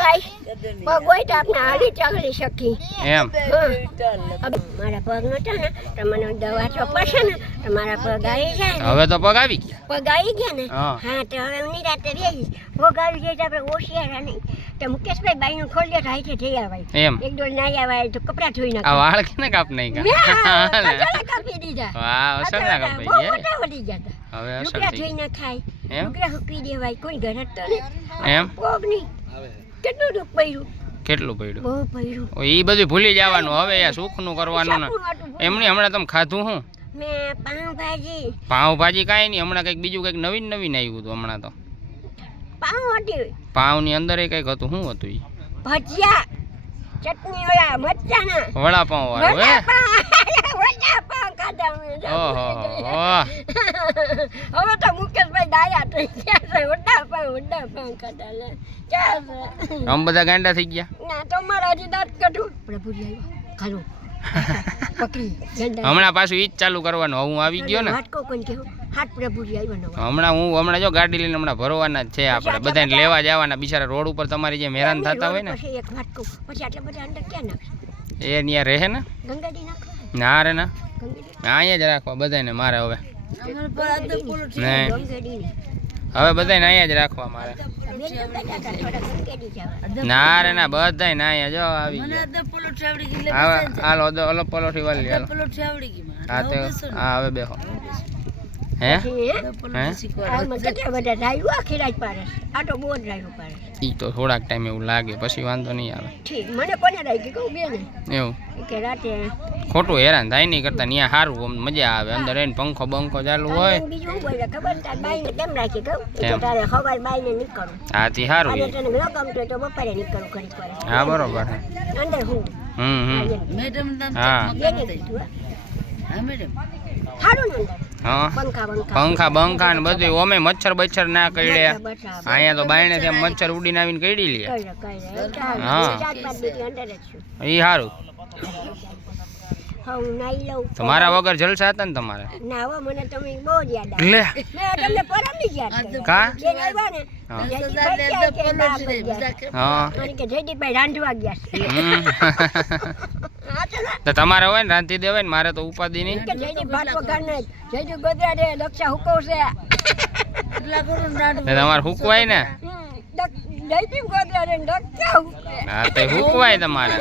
કાઈ પગ હોય તો આપણે હાલી ચાલી શકી એમ મારા પગ નતા ને તો મને દવા ચોપશે ને તો મારા પગ આવી જાય હવે તો પગ આવી ગયા પગ આવી ગયા ને હા. હા તો હવે હું રાતે રહીશ પગ આવી જાય તો આપણે હોશિયાર નહીં તો મુકેશભાઈ બાઈનું ખોલી દે તો હાથે થઈ આવાય એમ એક ડોલ નાઈ આવાય તો કપડા ધોઈ આ નાખે વાળ કેને કાપ નહીં કા કાપી દીધા વાહ અસર ના કાપાઈ બહુ ગયા મોટા વળી ગયા હવે અસર લુગડા થઈ ધોઈ ના ખાય એમ લુગડા હુકવી દેવાય કોઈ ઘર તો ને એમ પગ નહીં કેટલું દુઃખ પડ્યું કેટલું પડ્યું બહુ પડ્યું એ બધું ભૂલી જવાનું હવે યાર સુખનું કરવાનું ને એમની હમણાં તમે ખાધું હું મેં પાવભાજી પાવભાજી કાંઈ નહીં હમણાં કંઈક બીજું કંઈક નવીન નવીન આવ્યું હતું હમણાં તો પાવ હતી પાવની અંદર એ કંઈક હતું શું હતું એ ભજીયા ચટણી ઓલા મરચાના વડાપાવ વાળું હે વડાપાવ ખાધા મેં. ઓહો હવે તો મુકેશભાઈ ડાયા થઈ ગયા છે વડાપાવ ખાધા લે ક્યાં છે આમ બધા ગાંડા થઈ ગયા ના તમારા હજી દાંત કાઢું પ્રભુજી આવ્યા ખાલો પકડી ગંડા હમણાં પાછું ઈ જ ચાલુ કરવાનું હું આવી ગયો ને હાટકો કોણ કેવો હાટ પ્રભુજી આવ્યો નવા હમણાં જો ગાડી લઈને હમણાં ભરવાના જ છે આપણે બધાને લેવા જવાના બિચારા રોડ ઉપર તમારી જે હેરાન થતા હોય ને પછી એક હાટકો પછી આટલા બધા અંદર ક્યાં નાખશે એ ત્યાં રહે ને ગંગાજી નાખવા ના રે ના ગંગાજી અહીંયા જ રાખવા બધાને મારે હવે નહીં ગંગાજી નહીં હવે બધાને અહીંયા જ રાખવા મારે બેન તો કહેતા હતા થોડા ગંગાજી જવા ના રે ના બધાય ના અહીંયા જો આવી ગયા હવે હાલો ઓલો પલોઠી વાળી હાલો હા તે હા હવે બેહો હે આમાં કેટલા બધા ડ્રાઈવર આખી રાત પાડે છે. આ તો બહુ ડ્રાઈવર પાડે છે. ઈ તો થોડાક ટાઈમ એવું લાગે પછી વાંધો નહીં આવે ઠીક મને કોને લાગી કહું બેન એવું કે રાતે ખોટું હેરાન થાય નહીં કરતા ત્યાં સારું આમ મજા આવે અંદર એને પંખો બંખો ચાલુ હોય બીજું શું બોલે ખબર તાર બાઈને કેમ રાખી કહું કે કેમ? તારે ખબર બાઈને નીકળું હાથી સારું અને એ તને ન ગમતું હોય તો બપોરે નીકળું ઘડી પર હા બરોબર છે અંદર હું હમ હા બેને કીધું સારું ને અંદર હા પંખા પંખા ને બધું ઓમે મચ્છર બચ્છર ના કરડે બચા અહીંયા તો બાયણે થી આમ મચ્છર ઉડીને આવીને કરડી લે કઈ હા. 4-5 દી અંદર જ છું ઈ સારું હા હું નાઈ લઉં તો મારા વગર જલસા હતા ને તમારે ના હો મને તમે બહુ જ યાદ આવે લે મેં તમને પરમની જ યાદ કરી કા બેન આવ્યા ને હા. જયદીપભાઈ ક્યાં કે બહાર વઈ ગયા. હા મને કે જયદીપભાઈ રાંધવા ગયા છે. હમ. હા તો ના. તો તમારે હોય ને રાંધી દેવાય ને મારે તો ઉપાધિ નહીં કે જયદીપ ભાત વગાડને જયદીપ ગોધરા દે દક્ષા હુકવશે તો તમારે હુકવાય ને જયદીપ ગોધરા દે દક્ષા હુકવે હા તો હુકવાય તમારે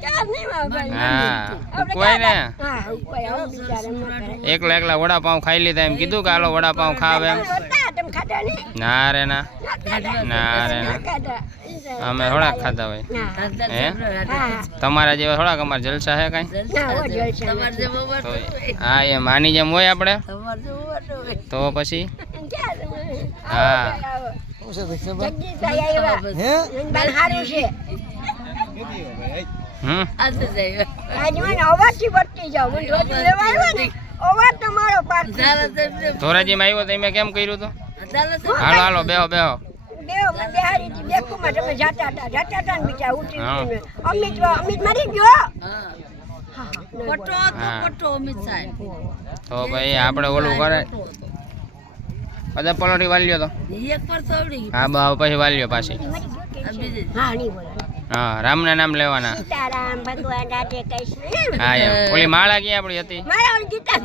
ક્યાં નહીં ભાઈ હા હુકવાય ને હા હુકવાય આવું બિચારા એમ ન કરે. એકલા વડાપાઉં ખાઈ લીધા એમ કીધું કે હાલો વડાપાઉં ખાવ એમ હતા, તમે ખાધા નહીં? ના રે ના ના ખાધા. ના રે ના ના ખાધા. અમે થોડાક ખાધા હોય ના. હે હા. તમારા જેવા થોડાક અમારે જલસા હે કાંઈ ના હો જલસા નથી. તો હા એમ આની જેમ હોય આપણે તો પછી હા જગદીશભાઈ આવ્યા. નંદબાઈ હારું છે. હમ આજ મને અવાજથી બચતી જાઓ. મને રોજ લેવા આવ્યા ને, અવાજ તમારો પાર થઈ ગયો. ધોરાજીમાં આવ્યો તો મેં કેમ કર્યું હતું હાલો હાલો બેહો બેહો બેહો, મને બેહાડી હતી. બેકુમાં તમે જાતા હતા ને બીજા ઉતરી હા. ઉતરીને. અમિત મરી ગયો. હા, હા. હા તો ભાઈ આપણે ઓલું કરે બધા પલોઠી વાલ્યો તો હા બા પછી વાલ્યો પાછી મરી ગયો કે છે? હા, નહીં બોલો. હા રામના નામ લેવાના સીતારામ ભગવાન રાધે કૃષ્ણ. હા એમ ઓલી માળા ક્યાં આપણી હતી મારા ઓલી ગીતા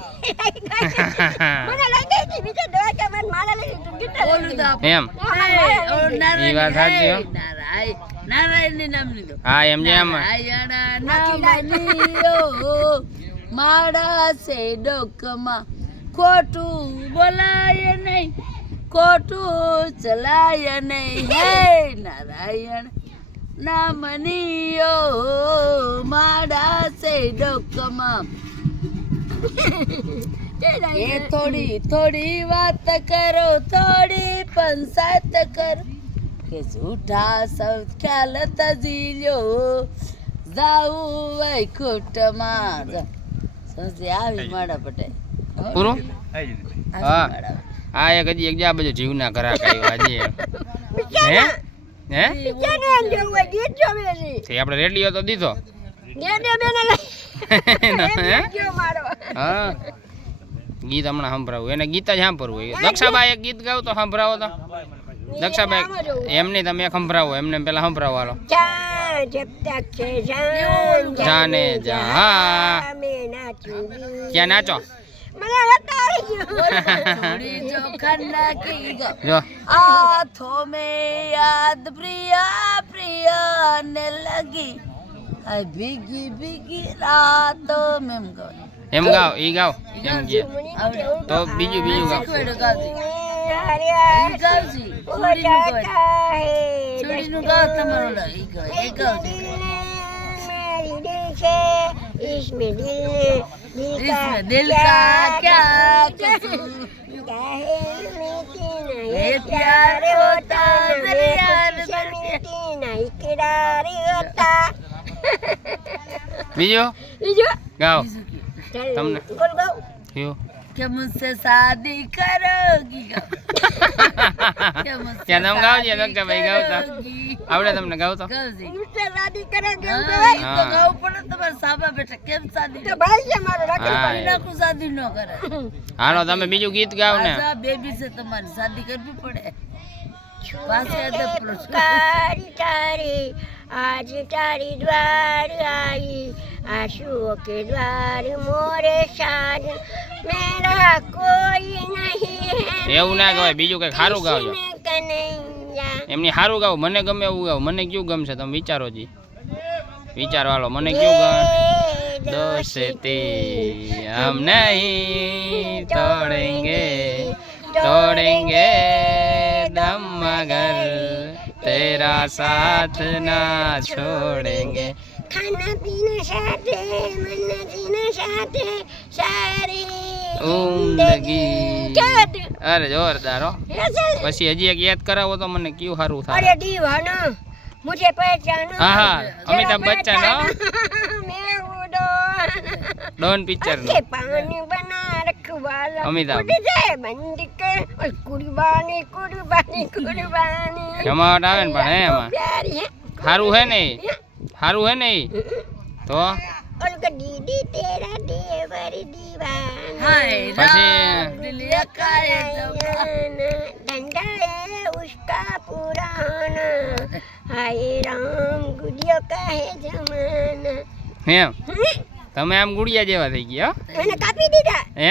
મને લઈ ગઈ હતી બીજા દવા કે મને મારા લઈ ગઈ ગીતા એમ ઈ વાત સાચી હો. હા એમ જે એમ મારા છે ડોકમાં ખોટું બોલાય નહીં ખોટું ચલાય નહીં હે નારાયણ નામનીયો મારા છે ડોકમાં એ થોડી થોડી વાત કરો થોડી પંચાયત કરો કે જૂઠા સૌ ખ્યાલ તજી લ્યો જાવું વય ખોટમાં સંજય આવી મારા પટેલ પૂરું હા આ એક હજી એક જા બધું જીવના ઘરા કર્યો આજે હે હે બીજાને આમ જેવું હોય ગીત જોવે છે. તે આપણે રેડિયો તો દીધો દે બેને લઈ ગયો મારો. હા ગીત હમણાં સંભળાવું એને ગીત જ સાંભળવું હોય દક્ષાબા એક ગીત ગાવ તો સંભળાવો તો દક્ષાભાઈ એમની તમે સંભળાવો, એમને પેલા સંભળાવો હાલો. જા જબ તક છે જાન જાને જા મેં નાચુંગી. ક્યાં નાચો મને લતા આવી ગયું. થોડી જો ખન્ના કી ગો જો આંખों में याद प्रिया प्रिया ने लगी आई भीगी भीगी रातों में એમ ગાવ, ઈ ગાવ એમ કે તો બીજું ગાવ. ઈ ગાવજી છોડીનું ગાવ તમારું લો ઈ ગાવ એ ગાવજી मेरी दिल से इसमें इसमें दिल का क्या कसूर ये प्यार होता બીજું ગાવ તમને કયો કે મુझसे शादी करोगी કે મુझसे ક્યાં તમે ગાવજે દક્ષાભાઈ ગાવતા આવડે તમને ગાવતો ગાવજી शादी करोगे હા તો ગાવ પડે તમારે સાબા બેટા કેમ શાદી तो भाई से मारो હા નાખું શાદી ન કરે હાલો તમે બીજું ગીત ગાવ ને આ બેબી છે તમારી શાદી કરવી પડે પાસે અદબ પ્રશ્ન पुकारी तारी आज तारी द्वार आई आंसुओं के द्वार मोरे साज मेरा कोई नहीं है એવું ના કહેવાય, બીજું કઈ સારું ગાવજો. कन्हैया એમની સારું ગાવ, મને ગમે એવું ગાવ. મને કયું ગમશે તમે વિચારો જી, વિચારો હાલો મને કયું ગમે. દોસ્તી હમ નહીં તોડેંગે तोड़ेंगे दम मगर तेरा साथ ना छोड़ेंगे. खाना पीना साथे मन जीना साथे सारी ઉંદગી. जिंदगी. અરે જોરદાર હો. પછી હજી એક યાદ કરાવો તો મને કયું સારું થાય. अरे दीवाना मुझे पहचानो. હા હા અમિતાભ બચ્ચન હો, मैं उड़ो ડોન પિક્ચર નો. के पानी बना रखवाला अमिताभ. उड़ जाए बंद कर और कुर्बानी कुर्बानी कुर्बानी જમાવટ આવે ને પણ એમાં प्यारी है સારું હે ને, સારું હે ને ઈ? તો और दीदी तेरा देवर दीवाना હાય પછી દિલ યકાએ डंडा है उसका पुराना हाय राम गुडियो का है जमाना એમ તમે આમ ગુડિયા જેવા થઈ ગયા હો? मैंने कापी दीदा હે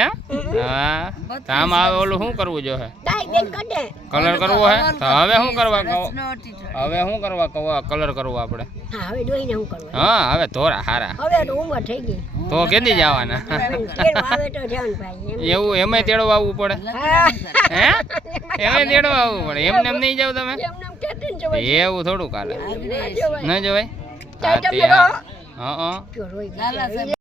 હા તો આમ આવે ઓલું શું કરવું જો હે, दाई बेन कर दे કલર કરવો હે તો હવે શું કરવા કહો, નોટી હવે શું કરવા કહો, કલર કરવો આપણે. હા હવે ડોઈને હું કરવા હા હવે ધોરા હારા હવે તો ઉંમર થઈ ગઈ તો કેદી જવાના તેડવા આવે તો જાન ભાઈ એમ એવું એમાં તેડવા આવવું પડે હા હે, એમાં તેડવા આવવું પડે, એમને એમ નહીં જાવ તમે, એમને એમ કહેતી ને જવાય એવું થોડું કાલે જવાય ન જવાય. ચાલ હા તે તમે રહો. હા હા જો રોઈ ગઈ. લાલા સાહેબ